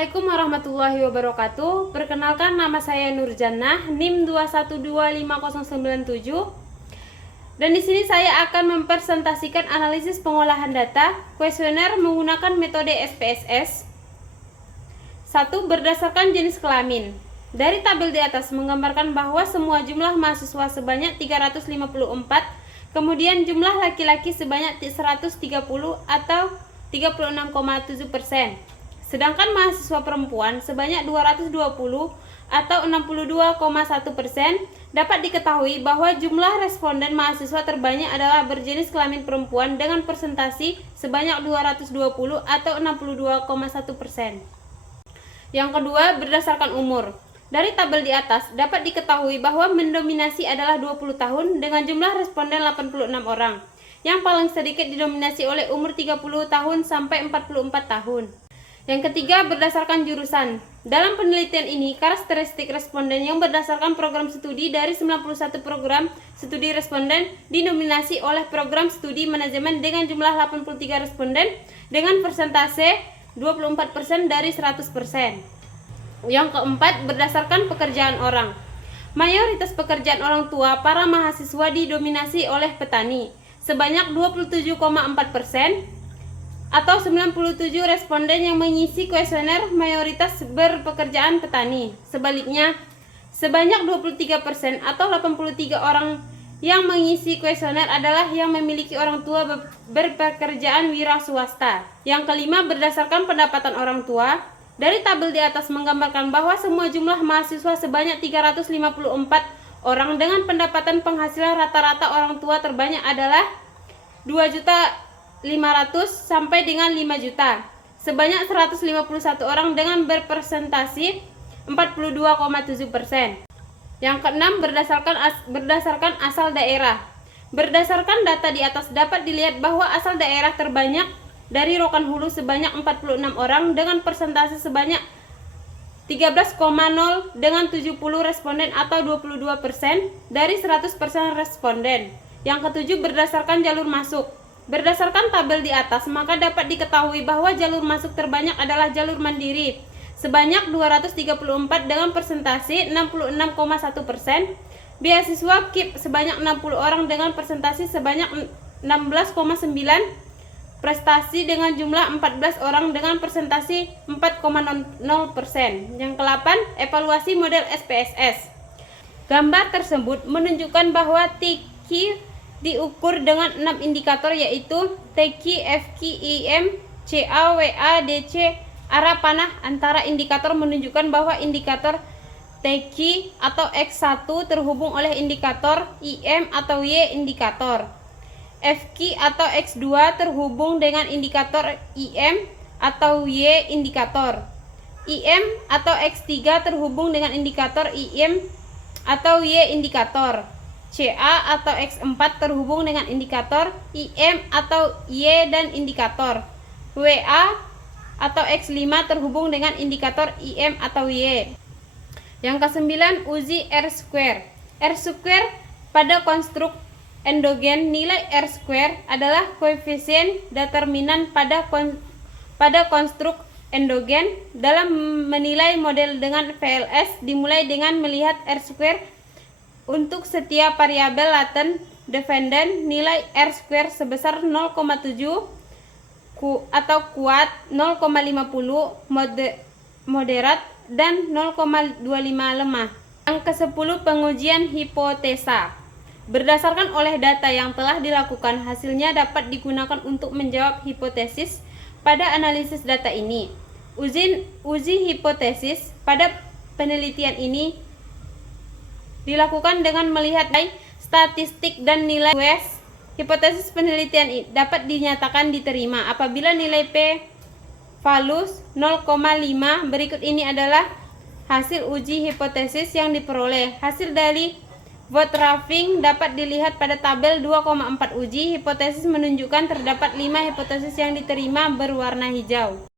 Assalamualaikum warahmatullahi wabarakatuh. Perkenalkan, nama saya Nurjannah, NIM 2125097. Dan di sini saya akan mempresentasikan analisis pengolahan data kuesioner menggunakan metode SPSS. 1. Berdasarkan jenis kelamin. Dari tabel di atas menggambarkan bahwa semua jumlah mahasiswa sebanyak 354, kemudian jumlah laki-laki sebanyak 130 atau 36,7%. Sedangkan mahasiswa perempuan sebanyak 220 atau 62,1%. Dapat diketahui bahwa jumlah responden mahasiswa terbanyak adalah berjenis kelamin perempuan dengan persentase sebanyak 220 atau 62,1%. Yang kedua, berdasarkan umur. Dari tabel di atas dapat diketahui bahwa mendominasi adalah 20 tahun dengan jumlah responden 86 orang. Yang paling sedikit didominasi oleh umur 30 tahun sampai 44 tahun. Yang ketiga, berdasarkan jurusan. Dalam penelitian ini, karakteristik responden yang berdasarkan program studi dari 91 program studi responden didominasi oleh program studi manajemen dengan jumlah 83 responden dengan persentase 24% dari 100%. Yang keempat, berdasarkan pekerjaan orang. Mayoritas pekerjaan orang tua para mahasiswa didominasi oleh petani, sebanyak 27,4%. Atau 97 responden yang mengisi kuesioner mayoritas berpekerjaan petani. Sebaliknya, sebanyak 23% atau 83 orang yang mengisi kuesioner adalah yang memiliki orang tua berpekerjaan wira swasta. Yang kelima, berdasarkan pendapatan orang tua. Dari tabel di atas menggambarkan bahwa semua jumlah mahasiswa sebanyak 354 orang dengan pendapatan penghasilan rata-rata orang tua terbanyak adalah 2.500.000 sampai dengan 5 juta. Sebanyak 151 orang dengan berpresentasi 42,7%. Yang keenam, berdasarkan asal daerah. Berdasarkan data di atas dapat dilihat bahwa asal daerah terbanyak dari Rokan Hulu sebanyak 46 orang dengan persentase sebanyak 13,0 dengan 70 responden atau 22% dari 100% responden. Yang ketujuh, berdasarkan jalur masuk. Berdasarkan tabel di atas, maka dapat diketahui bahwa jalur masuk terbanyak adalah jalur mandiri, sebanyak 234 dengan persentase 66,1%, beasiswa KIP sebanyak 60 orang dengan persentase sebanyak 16,9%, prestasi dengan jumlah 14 orang dengan persentase 4,0%. Yang ke-8, evaluasi model SPSS. Gambar tersebut menunjukkan bahwa TQ diukur dengan 6 indikator, yaitu TQ, FQ, IM, CA, WA, DC, arah panah. Antara indikator menunjukkan bahwa indikator TQ atau X1 terhubung oleh indikator IM atau Y indikator. FQ atau X2 terhubung dengan indikator IM atau Y indikator. IM atau X3 terhubung dengan indikator IM atau Y indikator. CA atau X4 terhubung dengan indikator IM atau Y dan indikator. WA atau X5 terhubung dengan indikator IM atau Y. Yang ke-9, uji R-square. R-square pada konstruk endogen. Nilai R-square adalah koefisien determinan pada konstruk endogen. Dalam menilai model dengan VLS dimulai dengan melihat R-square untuk setiap variabel laten dependen. Nilai R-square sebesar 0,7 atau kuat, 0,50 moderat, dan 0,25 lemah. Yang ke-10, pengujian hipotesa. Berdasarkan oleh data yang telah dilakukan, hasilnya dapat digunakan untuk menjawab hipotesis pada analisis data ini. Uji hipotesis pada penelitian ini dilakukan dengan melihat statistik dan nilai West. Hipotesis penelitian dapat dinyatakan diterima apabila nilai P valus 0,5. Berikut ini adalah hasil uji hipotesis yang diperoleh. Hasil dari bootstrapping dapat dilihat pada tabel 2,4. Uji hipotesis menunjukkan terdapat 5 hipotesis yang diterima berwarna hijau.